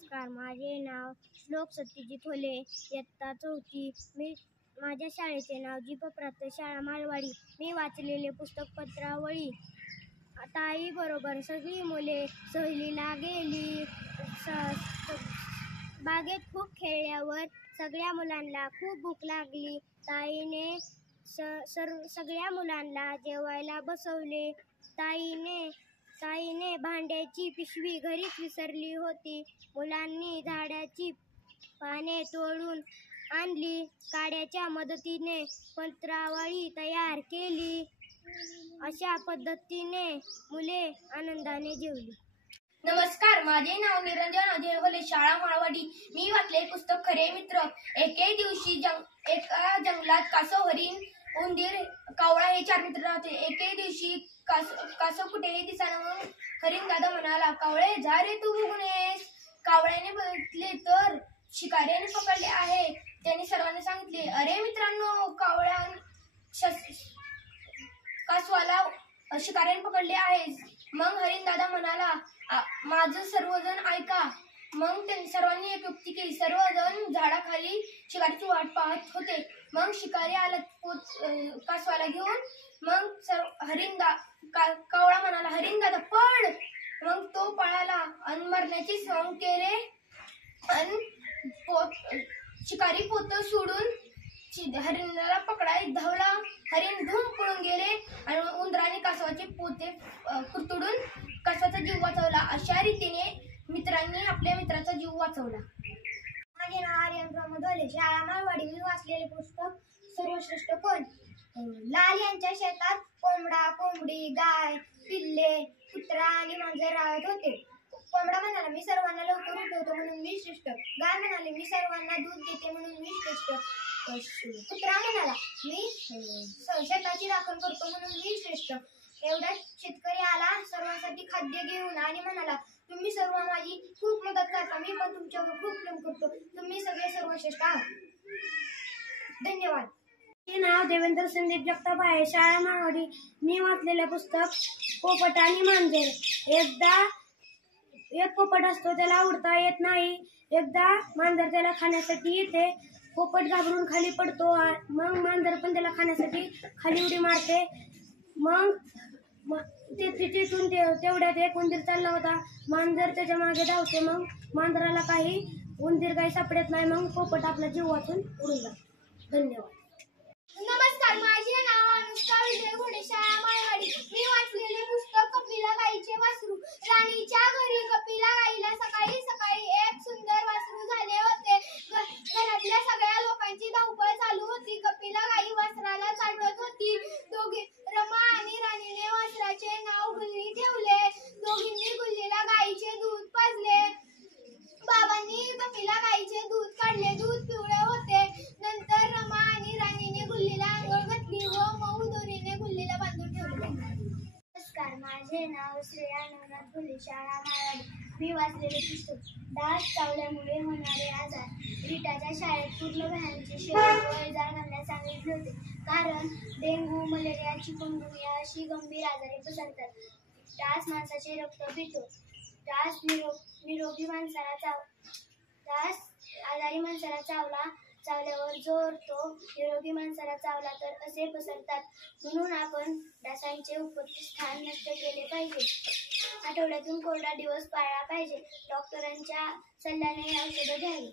नमस्कार, माझे नाव श्लोक सत्यजित होले, इयत्ता 4. माझ्या शाळेचे नाव जीपप्राप्त शाळा माळवाडी. मी वाचलेले पुस्तक पत्रावळी. ताई बरोबर सगळी मुले सहलीला गेली. बागेत खूप खेळल्यावर सगळ्या मुलांना खूप भूक लागली. ताईने सगळ्या मुलांना जेवायला बसवले. ताईने भांड्याची पिशवी घरीच विसरली होती. मुलांनी झाडाची पाने तोडून आणली. काड्याच्या मदतीने पत्रावळी तयार केली. अशा पद्धतीने मुले आनंदाने जेवली. नमस्कार, माझे नाव निरंजन अजय होले, शाळा माळवाडी. मी वाचले पुस्तक खरे मित्र. एके दिवशी एका जंगलात कासव, हरिण, उंदीर, कावळा हे 4 मित्र राहते. एके दिवशी कासव कुठेही दिसेना म्हणून हरिण दादा म्हणाला, कावळे जा रे तू बघून येस. कावळ्याने बघितले तर शिकाऱ्याने पकडले आहे. त्याने सर्वांना सांगितले, अरे मित्रांनो, कासवाला शिकाऱ्याने पकडले आहे. मग हरिण दादा म्हणाला, माझं सर्वजण ऐका. मग त्यांनी सर्वांनी एक युक्ती केली. सर्वजण झाडाखाली शिकारीची वाट पाहत होते. मग शिकारी आला कासवाला घेऊन. मग कावळा म्हणाला, हरिण दादा पळ. मग तो पळाला आणि मरण्याचे सोंग केले आणि शिकारी पोत सोडून हरिणाला पकडाय धावला. हरिण धूम पळून गेले आणि उंदराने कासवाचे पोते कुरतडून कासवाचा जीव वाचवला. अशा रीतीने मित्रांनी आपल्या मित्राचा जीव वाचवला. माझे नाव आर्यन प्रमोद होले, शाळा माळवाडी. मी वाचलेले पुस्तक सर्वश्रेष्ठ कोण. लाल यांच्या शेतात कोंबडा, कोंबडी, गाय, पिल्ले, कुत्रा आणि मांजर राहत होते. कोंबडा म्हणाला, मी सर्वांना लवकर उठवतो म्हणून मी श्रेष्ठ. गाय म्हणाली, मी सर्वांना दूध देते म्हणून मी श्रेष्ठ. कुत्रा म्हणाला, मी शेताची राखण करतो म्हणून मी श्रेष्ठ. एवढ्यात शेतकरी आला सर्वांसाठी खाद्य घेऊन आणि म्हणाला, तुम्ही सर्व माझी खूप मदत करता. मी पण तुमच्यावर खूप प्रेम करतो. तुम्ही सगळे सर्वश्रेष्ठ आहात. धन्यवाद. माझे नाव देवेंद्र संदीप जगताप आहे, शाळा माळवाडी. मी वाचलेले पुस्तक पोपट आणि मांजर. एक पोपट असतो, त्याला उडता येत नाही. एकदा मांजर त्याला खाण्यासाठी येते. पोपट घाबरून खाली पडतो. मग मांजर पण त्याला खाण्यासाठी खाली उडी मारते. मग तिथून तेवढ्यात एक उंदीर चालला होता. मांजर त्याच्या मागे धावते. मग मांजराला उंदीर काही सापडत नाही. मग पोपट आपला जीव वाचून उडून जातो. धन्यवाद. नमस्कार, माझे नाव अनुष्का विजय घोडे, शाळा माळवाडी. मी वाचलेले पुस्तक कपिला गाईचे वासरू. राणीच्या घरी कपिला गाईला सकाळी सकाळी एक सुंदर वासरू झाले होते. घरातल्या सगळ्या लोकांची धावपळ चालू होती. कपिला गाई वासराला चाटत होती. रमा आणि राणीने वासराचे नाव गुल्ली ठेवले. दोघींनी गुल्लीला गाईचे दूध पाजले. बाबांनी कपिला गाईचे दूध काढले. दूध पिवळे होते. नंतर रमा आणि राणीने गुल्लीला आंघोळ घातली व मऊ दोरीने गुल्लीला बांधून ठेवले. नमस्कार, माझे नाव श्रेया नवनाथ फुले, शाळा माळवाडी. मी वाचलेले पुस्तक डास चावल्यामुळे होणारे आजार. रीटाच्या शाळेत पूर्ण वह्यांचे शेवट व इजार घालण्यास सांगितले होते. कारण डेंग्यू, मलेरिया, चिकनगुनिया अशी गंभीर आजारे पसरतात. डास माणसाचे रक्त पितो. डास आजारी माणसाला चावल्यावर जर तो निरोगी माणसाला चावला तर असे पसरतात. म्हणून आपण डासांचे उत्पत्ती स्थान नष्ट केले पाहिजे. आठवड्यातून कोरडा दिवस पाळला पाहिजे. डॉक्टरांच्या सल्ल्याने औषधं घ्यावी.